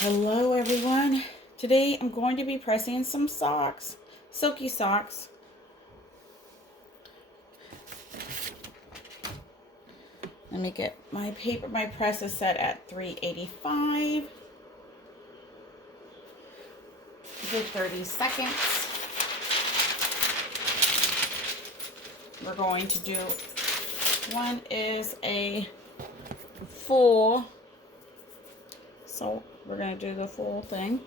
Hello everyone. Today I'm going to be pressing some socks, silky socks. Let me get my paper. My press is set at 385 for 30 seconds. We're going to do, one is a full, so we're going to do the full thing.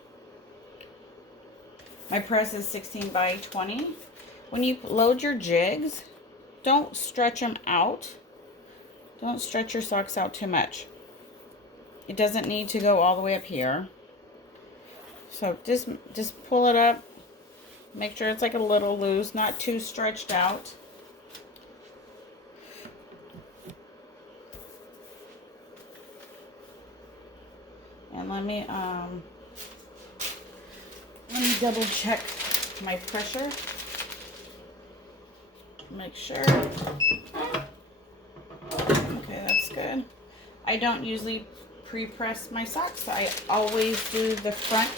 My press is 16 by 20. When you load your jigs, don't stretch them out. Don't stretch your socks out too much. It doesn't need to go all the way up here. So just pull it up. Make sure it's like a little loose, not too stretched out. And let me double check my pressure. Make sure. Okay, that's good. I don't usually pre-press my socks. I always do the front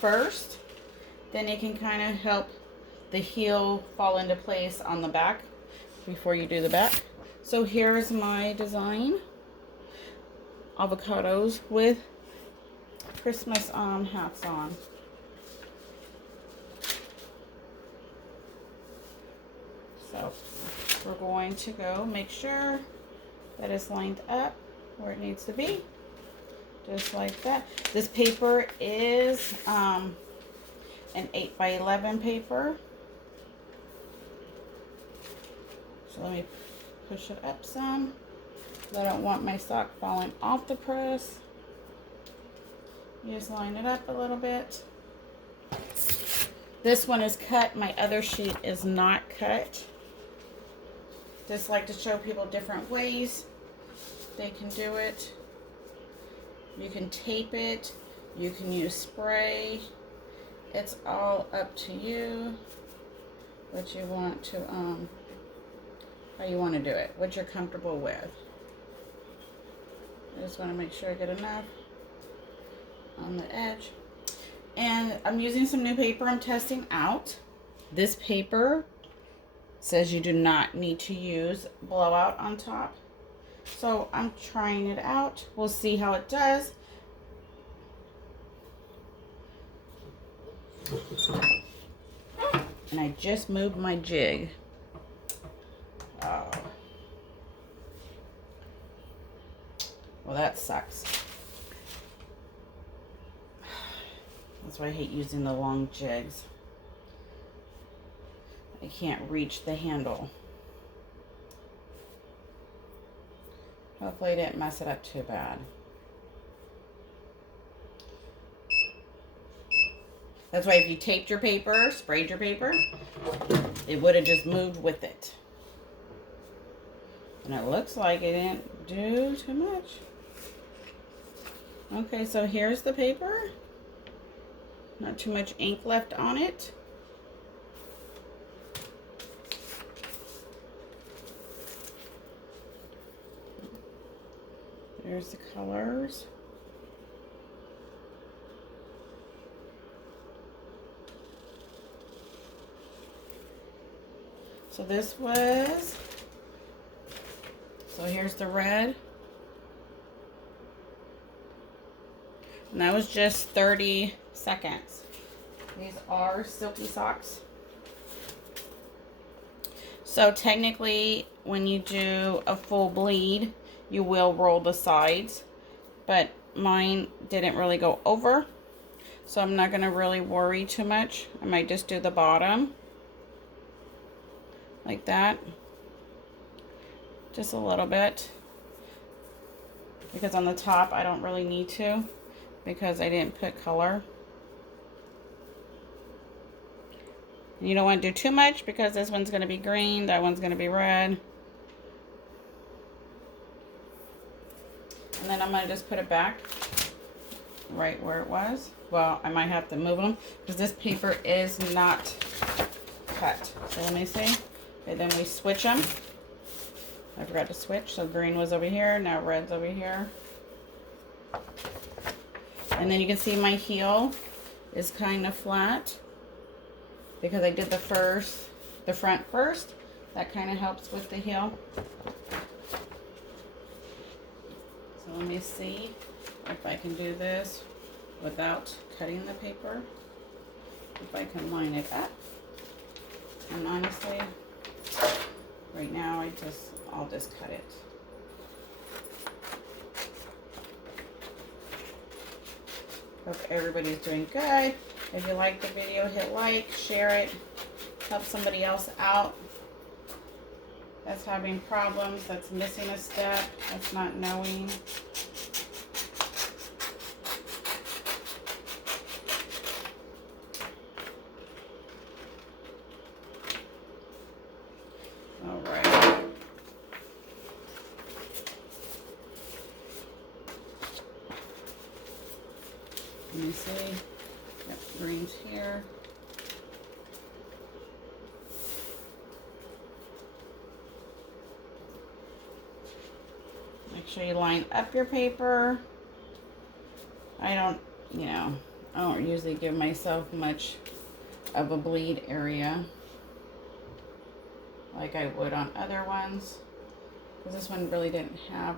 first. Then it can kind of help the heel fall into place on the back before you do the back. So here's my design. Avocados with Christmas hats on. So we're going to go make sure that it's lined up where it needs to be, just like that. This paper is an 8 by 11 paper. So let me push it up some. I don't want my sock falling off the press. You just line it up a little bit. This one is cut. My other sheet is not cut. Just like to show people different ways they can do it. You can tape it. You can use spray. It's all up to you what you want to how you want to do it, what you're comfortable with. I just want to make sure I get enough on the edge. And I'm using some new paper I'm testing out. This paper says you do not need to use blowout on top. So I'm trying it out. We'll see how it does. And I just moved my jig. Oh. Well, that sucks. That's why I hate using the long jigs. I can't reach the handle. Hopefully I didn't mess it up too bad. That's why if you taped your paper, sprayed your paper, it would have just moved with it. And it looks like it didn't do too much. Okay, so here's the paper. Not too much ink left on it. There's the colors. So this was, so here's the red. And that was just 30 seconds. These are silky socks. So technically, when you do a full bleed, you will roll the sides, but mine didn't really go over, so I'm not going to really worry too much. I might just do the bottom like that, just a little bit, because on the top I don't really need to, because I didn't put color. And you don't want to do too much, because this one's going to be green, that one's going to be red. And then I'm going to just put it back right where it was. Well, I might have to move them because this paper is not cut. So let me see. Okay, then we switch them. I forgot to switch. So green was over here. Now red's over here. And then you can see my heel is kind of flat because I did the front first. That kind of helps with the heel. So let me see if I can do this without cutting the paper. If I can line it up. And honestly, right now I'll just cut it. Hope everybody's doing good. If you like the video, hit like, share it, help somebody else out that's having problems, that's missing a step, that's not knowing. All right. Let me see. Yep, green's here. Make sure you line up your paper. I don't usually give myself much of a bleed area like I would on other ones, because this one really didn't have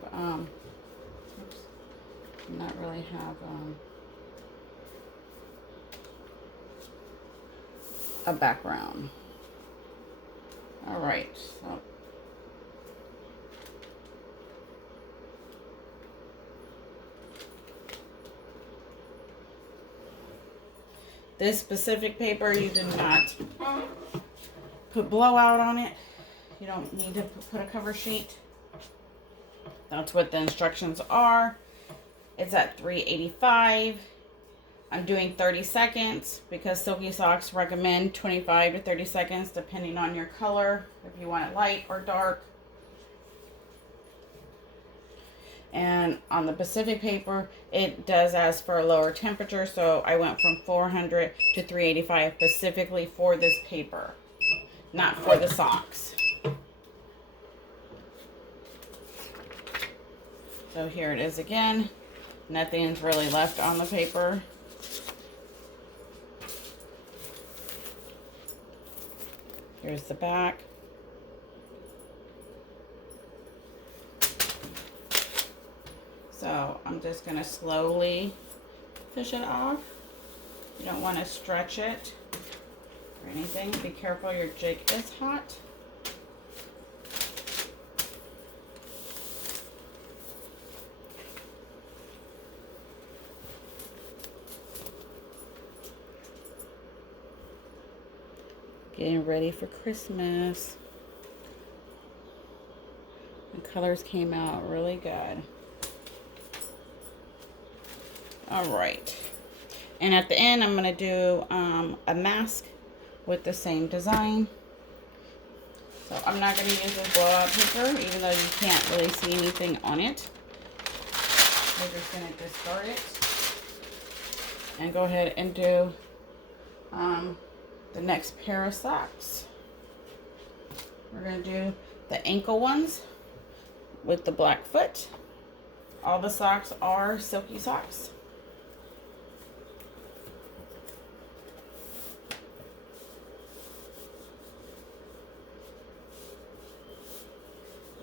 a background. All right, so this specific paper, you did not put blowout on it. You don't need to put a cover sheet. That's what the instructions are. It's at 385. I'm doing 30 seconds because Silky Socks recommend 25 to 30 seconds depending on your color, if you want it light or dark. And on the Pacific paper, it does ask for a lower temperature, so I went from 400 to 385 specifically for this paper, not for the socks. So here it is again. Nothing's really left on the paper. Here's the back. So I'm just going to slowly push it off. You don't want to stretch it or anything. Be careful, your jig is hot. Getting ready for Christmas. The colors came out really good. All right. And at the end, I'm going to do a mask with the same design. So I'm not going to use this blowout paper, even though you can't really see anything on it. We're just going to discard it. And go ahead and do the next pair of socks. We're going to do the ankle ones with the black foot. All the socks are Silky Socks.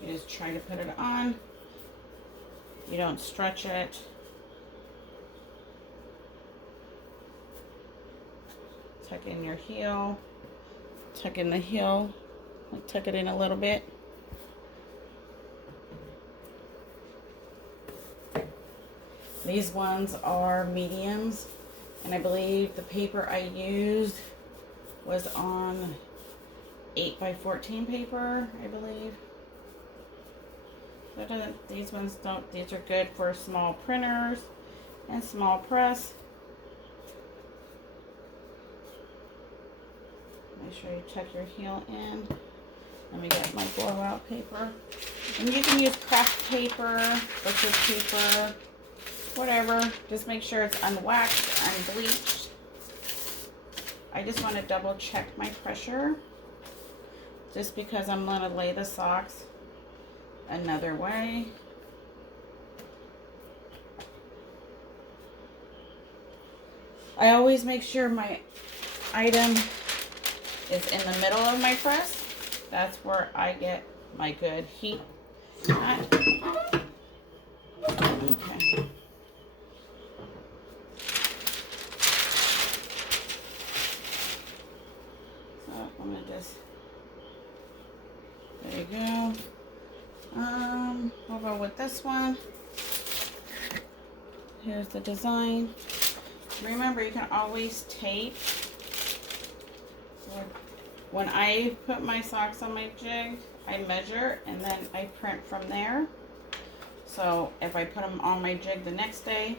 You just try to put it on. You don't stretch it. Tuck in your heel. Tuck in the heel. Tuck it in a little bit. These ones are mediums, and I believe the paper I used was on 8x14 paper, I believe. These ones don't, these are good for small printers and small press. Make sure you tuck your heel in. Let me get my blowout paper. And you can use craft paper, butcher paper, whatever. Just make sure it's unwaxed, unbleached. I just want to double check my pressure, just because I'm going to lay the socks another way. I always make sure my item is in the middle of my press. That's where I get my good heat at. Okay. So I'm gonna just, there you go. Over with this one. Here's the design. Remember, you can always tape. When I put my socks on my jig, I measure and then I print from there. So if I put them on my jig the next day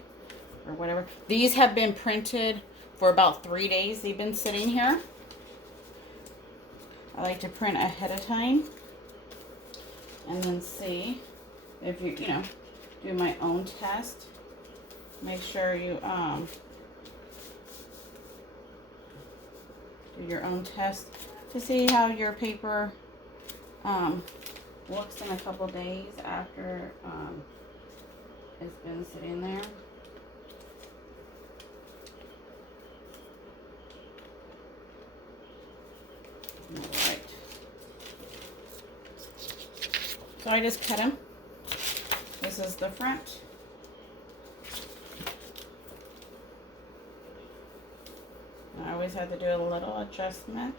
or whatever. These have been printed for about 3 days. They've been sitting here. I like to print ahead of time and then see if you know, do my own test. Make sure you do your own test to see how your paper looks in a couple days after it's been sitting there. Alright. So I just cut them. This is the front. I always had to do a little adjustment.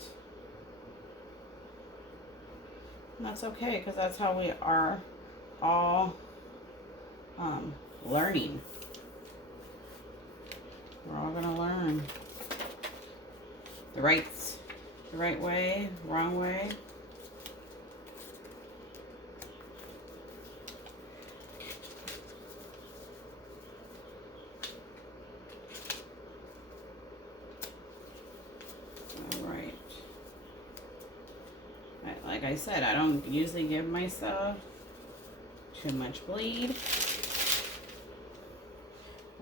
And that's okay, because that's how we are all learning. We're all gonna learn the right way, wrong way. Like I said, I don't usually give myself too much bleed.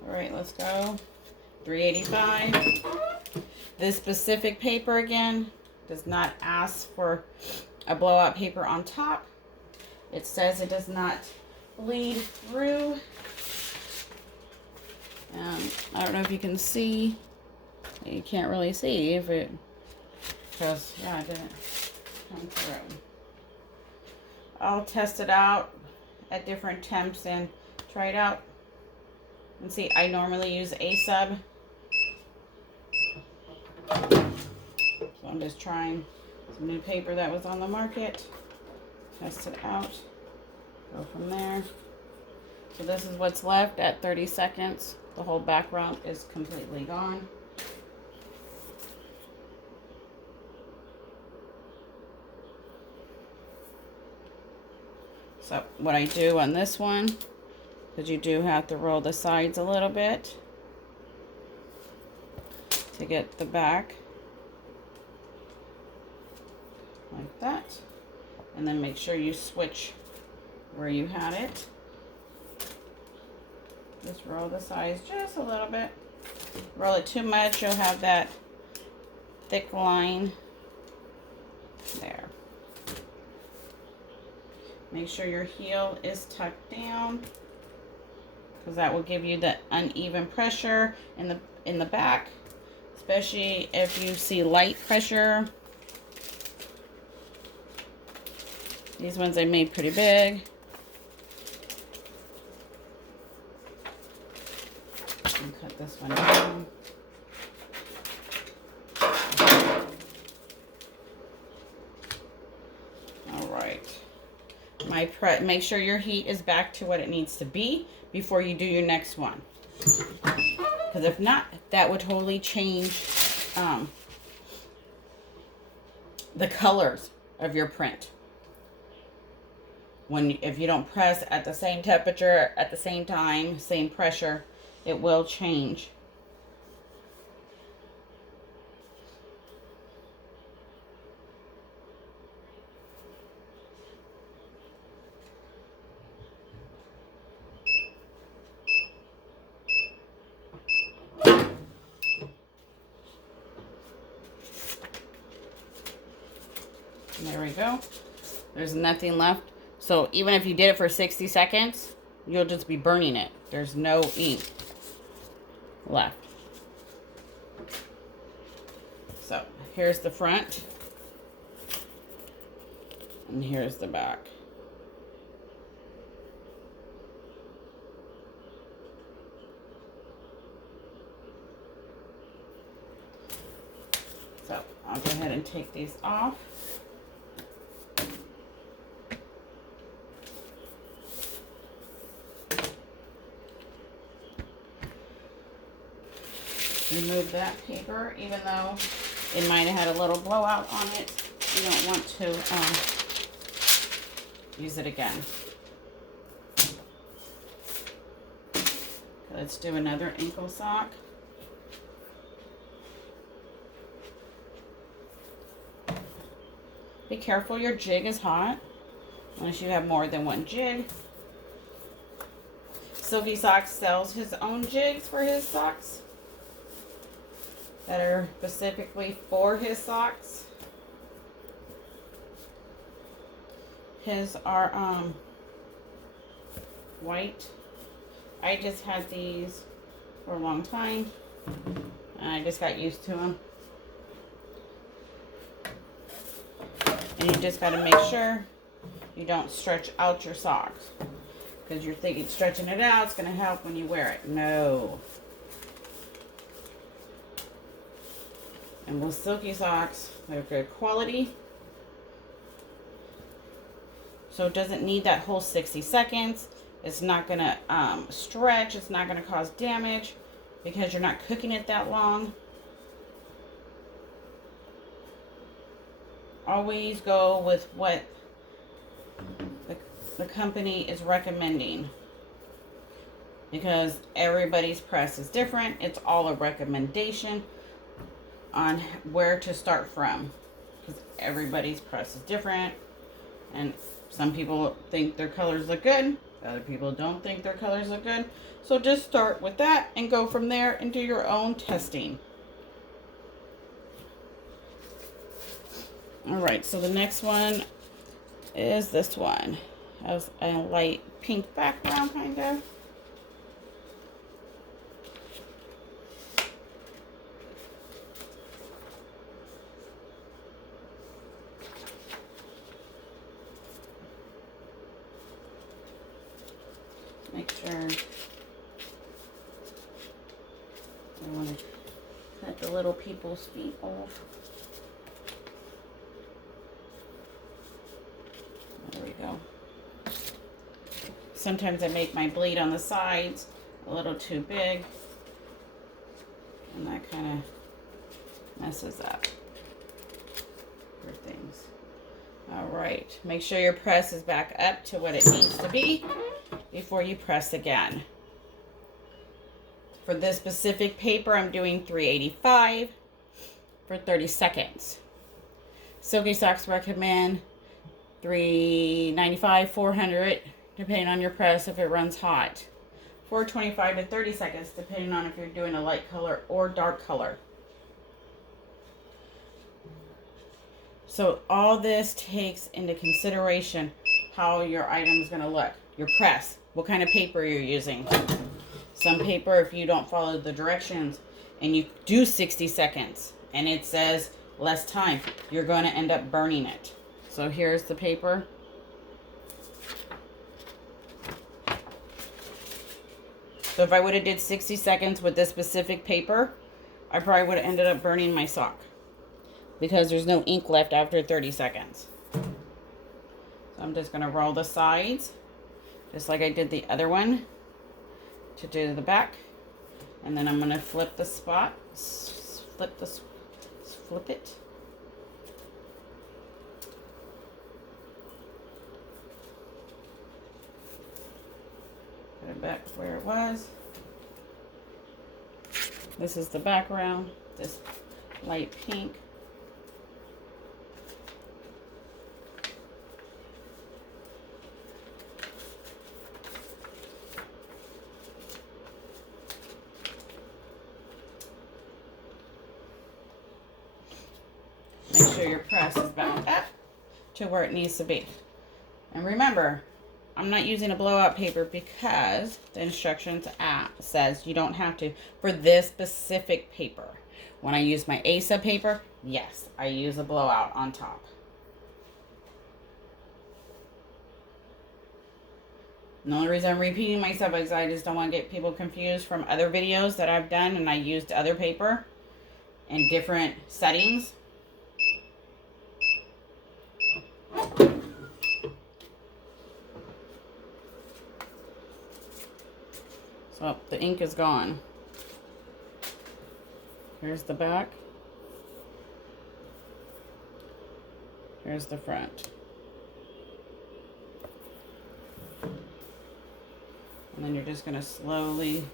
All right, let's go. 385. This specific paper, again, does not ask for a blowout paper on top. It says it does not bleed through. I don't know if you can see. You can't really see if it, because, yeah, it didn't come through. I'll test it out at different temps and try it out and see. I normally use a sub, so I'm just trying some new paper that was on the market. Test it out, go from there. So this is what's left at 30 seconds. The whole background is completely gone. So what I do on this one, because you do have to roll the sides a little bit to get the back, like that. And then make sure you switch where you had it. Just roll the sides just a little bit. Roll it too much, you'll have that thick line there. Make sure your heel is tucked down, because that will give you the uneven pressure in the back, especially if you see light pressure. These ones I made pretty big. And cut this one down. All right. Make sure your heat is back to what it needs to be before you do your next one. Because if not, that would totally change the colors of your print. If you don't press at the same temperature, at the same time, same pressure, it will change. There we go. There's nothing left. So even if you did it for 60 seconds, you'll just be burning it. There's no ink left. So here's the front. And here's the back. So I'll go ahead and take these off. Remove that paper, even though it might have had a little blowout on it. You don't want to use it again. Let's do another ankle sock. Be careful, your jig is hot, unless you have more than one jig. Silky Socks sells his own jigs for his socks that are specifically for his socks. His are white. I just had these for a long time, and I just got used to them. And you just got to make sure you don't stretch out your socks, because you're thinking stretching it out is going to help when you wear it. No. And with Silky Socks, they're good quality. So it doesn't need that whole 60 seconds. It's not going to stretch. It's not going to cause damage because you're not cooking it that long. Always go with what the company is recommending, because everybody's press is different. It's all a recommendation on where to start from, because everybody's press is different, and some people think their colors look good, other people don't think their colors look good. So just start with that and go from there and do your own testing. Alright, so the next one is this one. Has a light pink background, kind of. Make sure I want to cut the little people's feet off. There we go. Sometimes I make my bleed on the sides a little too big, and that kind of messes up for things. All right, make sure your press is back up to what it needs to be before you press again. For this specific paper, I'm doing 385 for 30 seconds. Silky Socks recommend 395, 400, depending on your press if it runs hot. 425 to 30 seconds, depending on if you're doing a light color or dark color. So all this takes into consideration how your item is going to look. Your press, what kind of paper you're using. Some paper, if you don't follow the directions and you do 60 seconds and it says less time, you're going to end up burning it. So here's the paper. So if I would have did 60 seconds with this specific paper, I probably would have ended up burning my sock, because there's no ink left after 30 seconds. So I'm just going to roll the sides, just like I did the other one, to do the back. And then I'm going to flip the spot, flip it. Put it back where it was. This is the background, this light pink. Make sure your press is back up to where it needs to be. And remember, I'm not using a blowout paper because the instructions app says you don't have to for this specific paper. When I use my Asa paper, yes, I use a blowout on top. And the only reason I'm repeating myself is I just don't want to get people confused from other videos that I've done and I used other paper in different settings. So the ink is gone. Here's the back. Here's the front. And then you're just going to slowly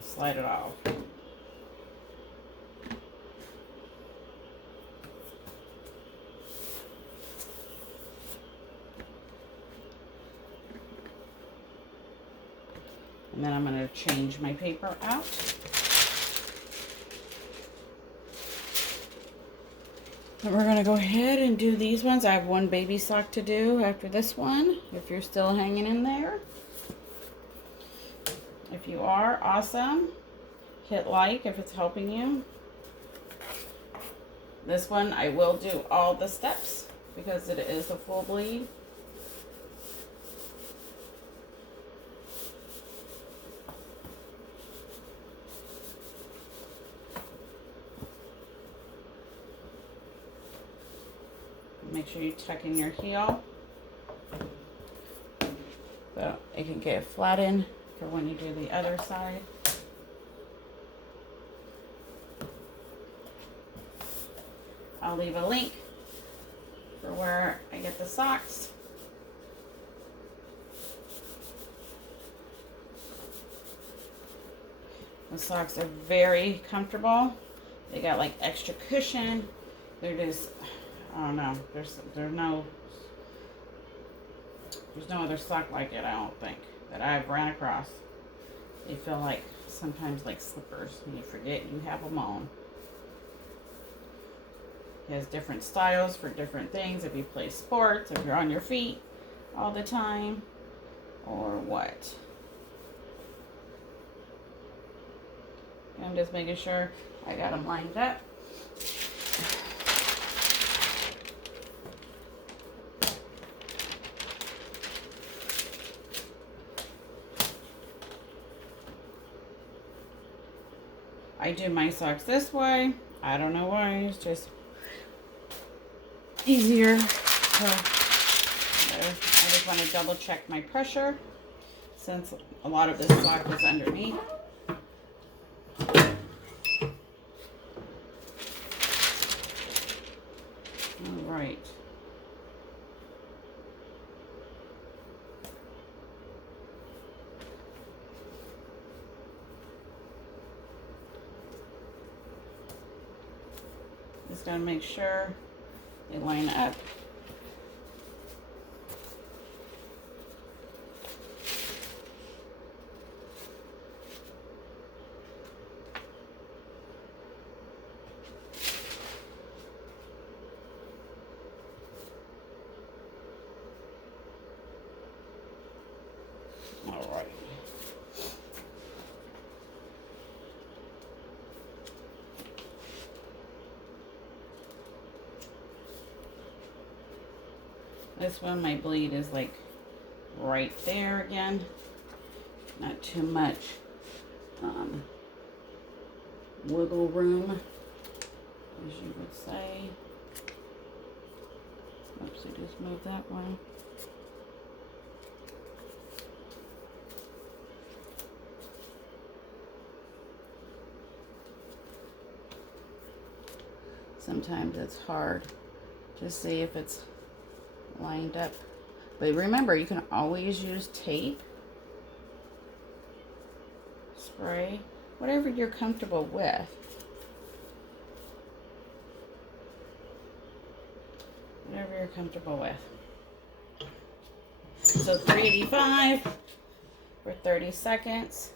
slide it off. And then I'm going to change my paper out. And we're going to go ahead and do these ones. I have one baby sock to do after this one, if you're still hanging in there. If you are, awesome. Hit like if it's helping you. This one, I will do all the steps because it is a full bleed. Make sure you tuck in your heel so it can get flattened for when you do the other side. I'll leave a link for where I get the socks. The socks are very comfortable. They got like extra cushion. They're just, I don't know. There's no other sock like it, I don't think, that I've ran across. They feel like sometimes like slippers and you forget you have them on. It has different styles for different things. If you play sports, if you're on your feet all the time, or what. I'm just making sure I got them lined up. I do my socks this way. I don't know why. It's just easier. So I just want to double check my pressure since a lot of this sock is underneath. All right. Just gotta make sure they line up. All right. This one, my bleed is like right there again. Not too much wiggle room, as you would say. Oops, I just moved that one. Sometimes it's hard to see if it's lined up. But remember, you can always use tape, spray, whatever you're comfortable with. Whatever you're comfortable with. So $3.85 for 30 seconds.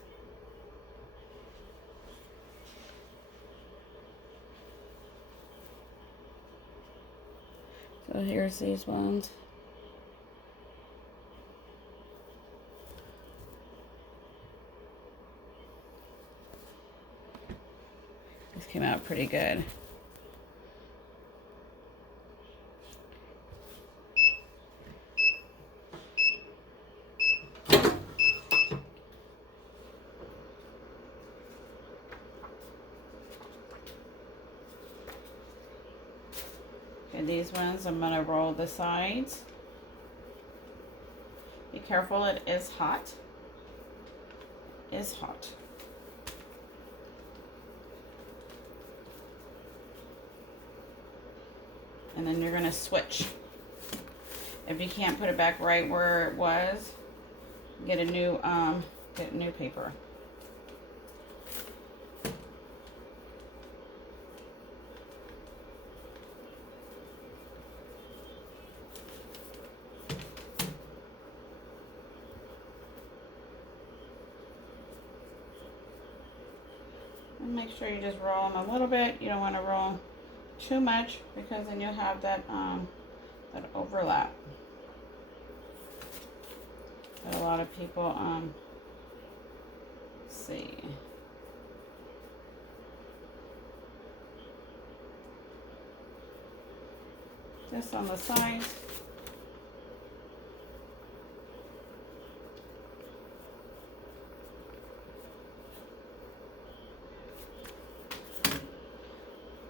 So here's these ones. These came out pretty good. Okay, these ones I'm gonna roll the sides. Be careful, it is hot. It is hot. And then you're gonna switch. If you can't put it back right where it was, get a new paper. And make sure you just roll them a little bit. You don't want to roll too much because then you'll have that that overlap that a lot of people see. Just on the sides.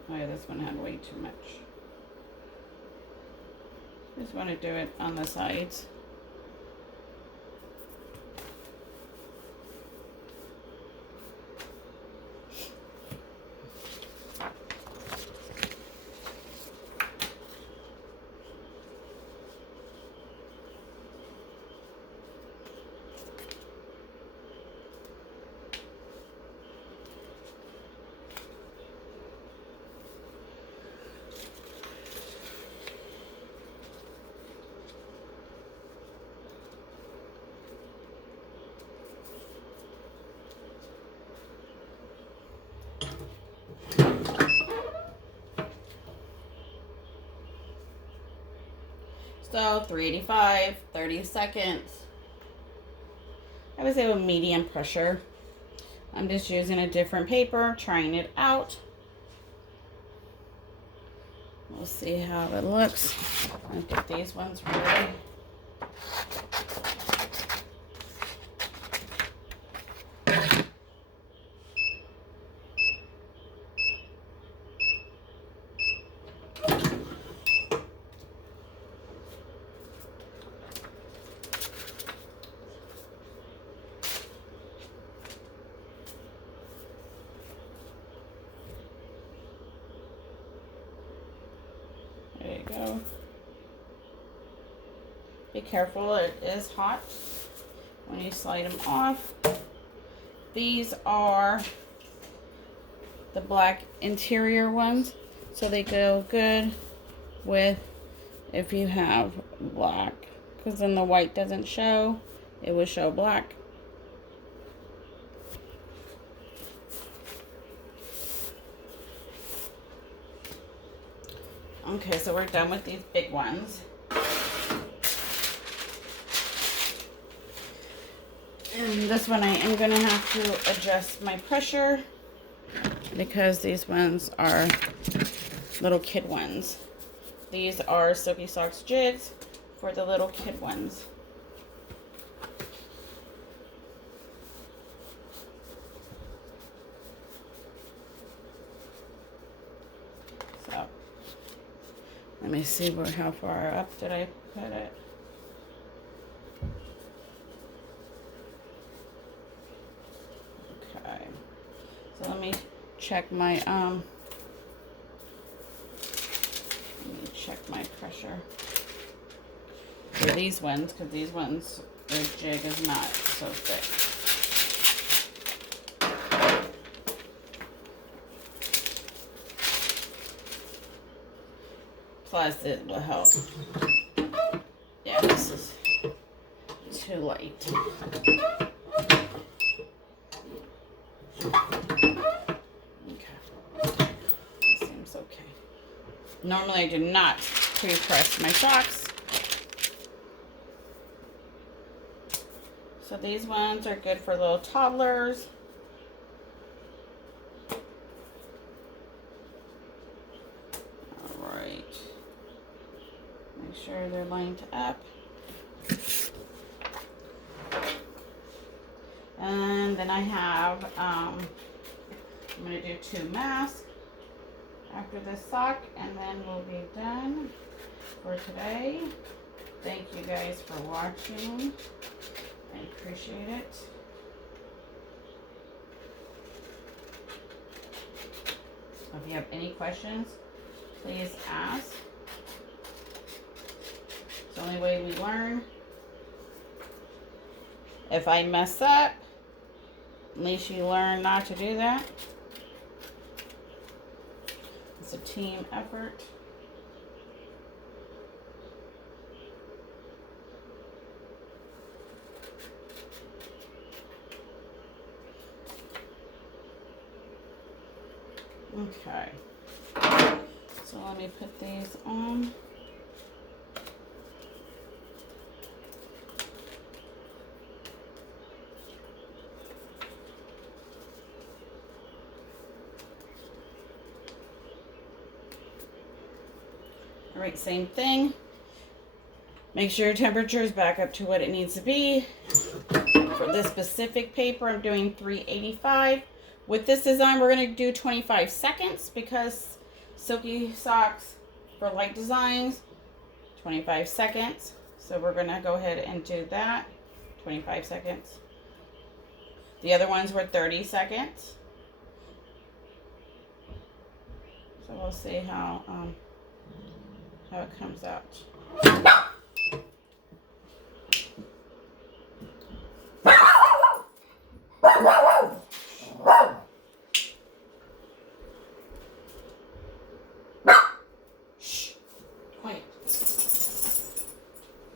Oh yeah, this one had way too much. Just want to do it on the sides. So 385, 30 seconds. I would say with medium pressure. I'm just using a different paper, trying it out. We'll see how it looks. I'll get these ones ready. There you go. Be careful, it is hot when you slide them off. These are the black interior ones, so they go good with if you have black, because then the white doesn't show, it will show black. Okay, so we're done with these big ones. And this one I am going to have to adjust my pressure because these ones are little kid ones. These are Silky Socks jigs for the little kid ones. So, let me see how far up did I put it. Okay. So let me check my pressure for these ones, because these ones, the jig is not so thick. Plus it will help. Yeah, this is too light. Okay. Seems okay. Normally I do not pre-press my socks. So these ones are good for little toddlers. sure they're lined up. And then I have, I'm going to do 2 masks after this sock, and then we'll be done for today. Thank you guys for watching. I appreciate it. If you have any questions, please ask. It's the only way we learn. If I mess up, at least you learn not to do that. It's a team effort. Okay. So let me put these on. All right, same thing. Make sure your temperature is back up to what it needs to be. For this specific paper, I'm doing 385. With this design, we're going to do 25 seconds because Silky Socks for light designs, 25 seconds. So we're going to go ahead and do that, 25 seconds. The other ones were 30 seconds. So we'll see how it comes out.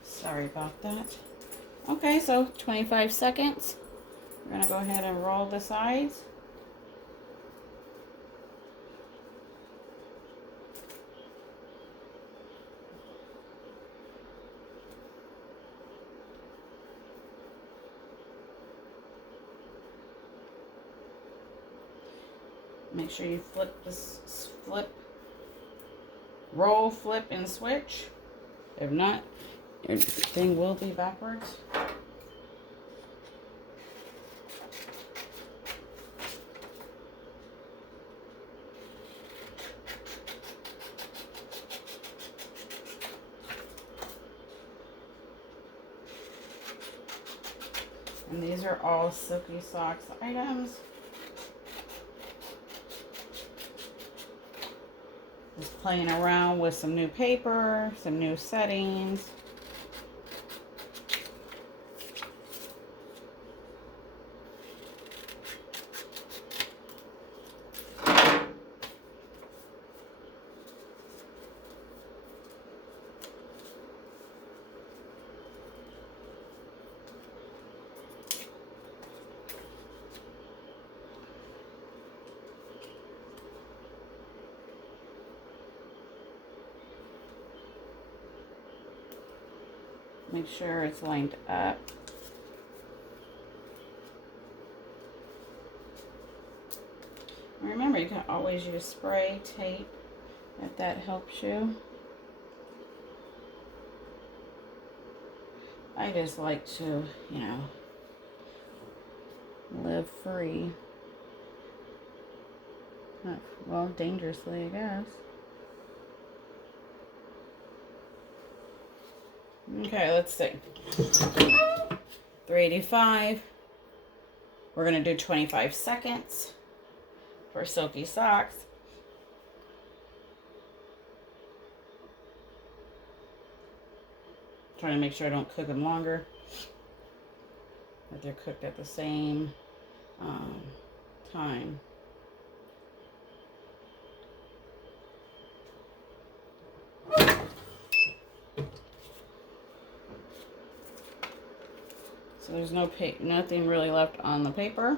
Sorry about that. Okay, so 25 seconds. We're going to go ahead and roll the sides. Make sure you flip this, roll, flip, and switch. If not, your thing will be backwards. And these are all Silky Socks items. Just playing around with some new paper, some new settings. Make sure it's lined up. Remember, you can always use spray, tape, if that helps you. I just like to, you know, live free. Not, well, dangerously, I guess. Okay, let's see. 385. We're going to do 25 seconds for Silky Socks. Trying to make sure I don't cook them longer. That they're cooked at the same time. So there's nothing really left on the paper.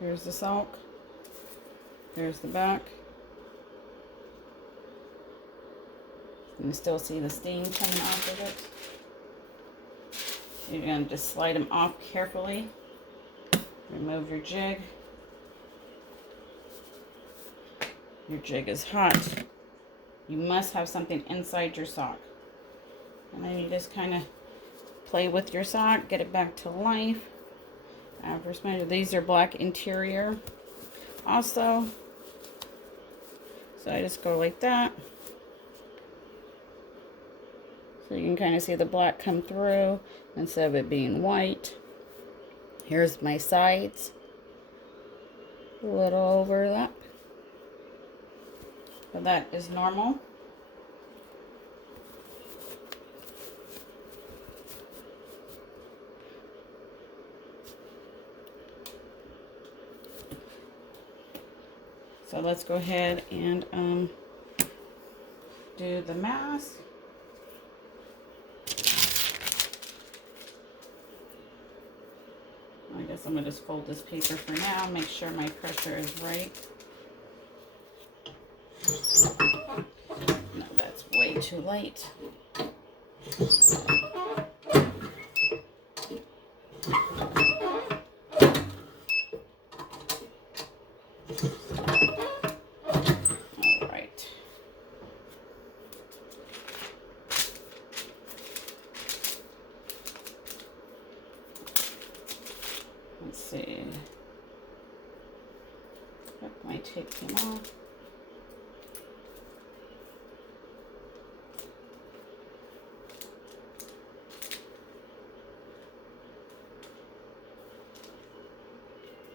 Here's the sock. Here's the back. You can still see the steam coming off of it. You're going to just slide them off carefully. Remove your jig. Your jig is hot. You must have something inside your sock. And then you just kind of play with your sock, get it back to life. First measure, these are black interior also. So I just go like that. So you can kind of see the black come through instead of it being white. Here's my sides. A little overlap. So that is normal. So let's go ahead and do the mask. I guess I'm going to just fold this paper for now, make sure my pressure is right. No, that's way too light. Let's see. Yep, my tape came off.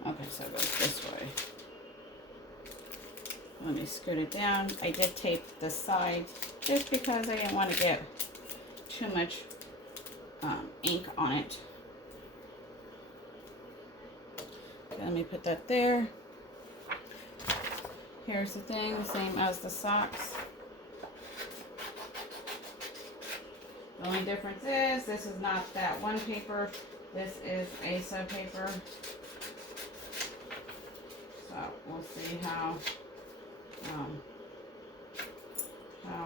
Okay, so it goes this way. Let me scoot it down. I did tape the sides just because I didn't want to get too much ink on it. Okay, let me put that there. Here's the thing, the same as the socks. The only difference is this is not that one paper. This is a sub paper. So we'll see how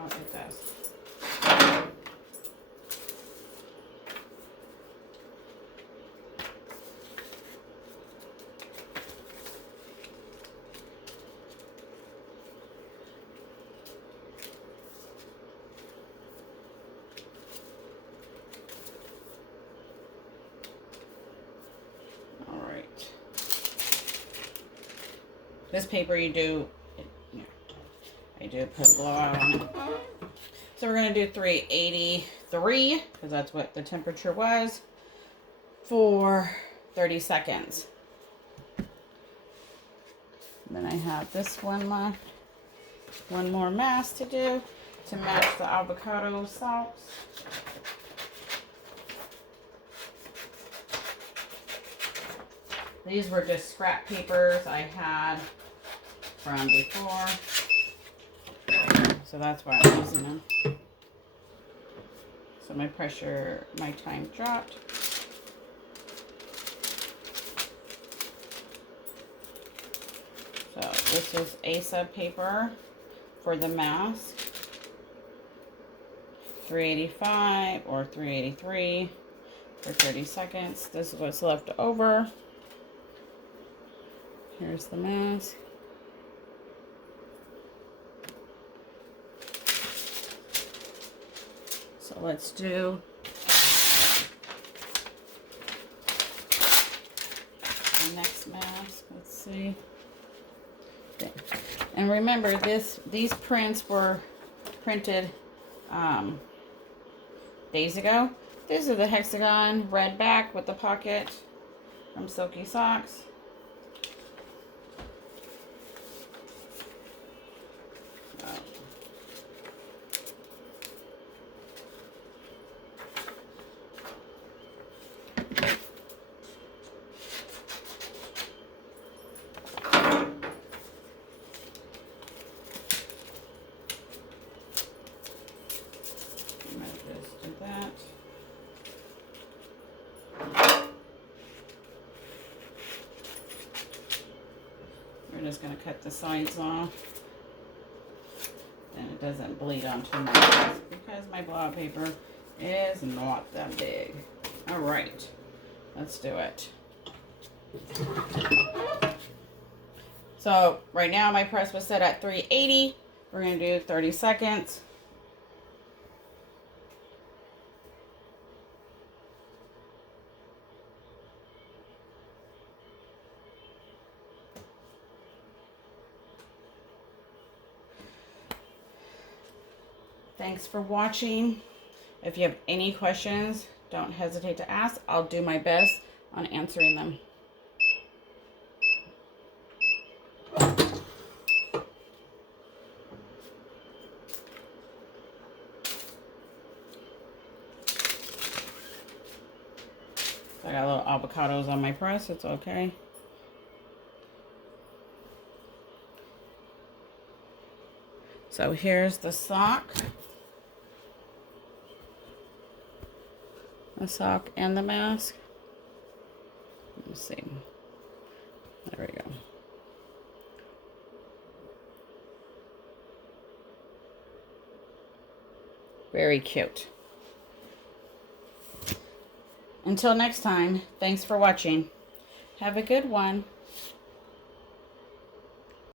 it does. This paper I do put a blowout on it. So we're going to do 383, because that's what the temperature was, for 30 seconds. And then I have this one left. One more mask to do to match the avocado socks. These were just scrap papers I had from before, so that's why I'm using them. So my pressure, my time dropped. So this is a sub paper for the mask, 385 or 383 for 30 seconds. This is what's left over. Here's the mask. So let's do the next mask. Let's see. Okay. And remember, these prints were printed days ago. These are the hexagon red back with the pocket from Silky Socks. We're just going to cut the sides off, and it doesn't bleed onto my desk because my blowout paper is not that big. All right, let's do it. So right now my press was set at 380 We're going to do 30 seconds. Thanks for watching. If you have any questions, don't hesitate to ask. I'll do my best on answering them. I got little avocados on my press. It's okay. So here's the sock. The sock and the mask. Let me see. There we go. Very cute. Until next time, thanks for watching. Have a good one.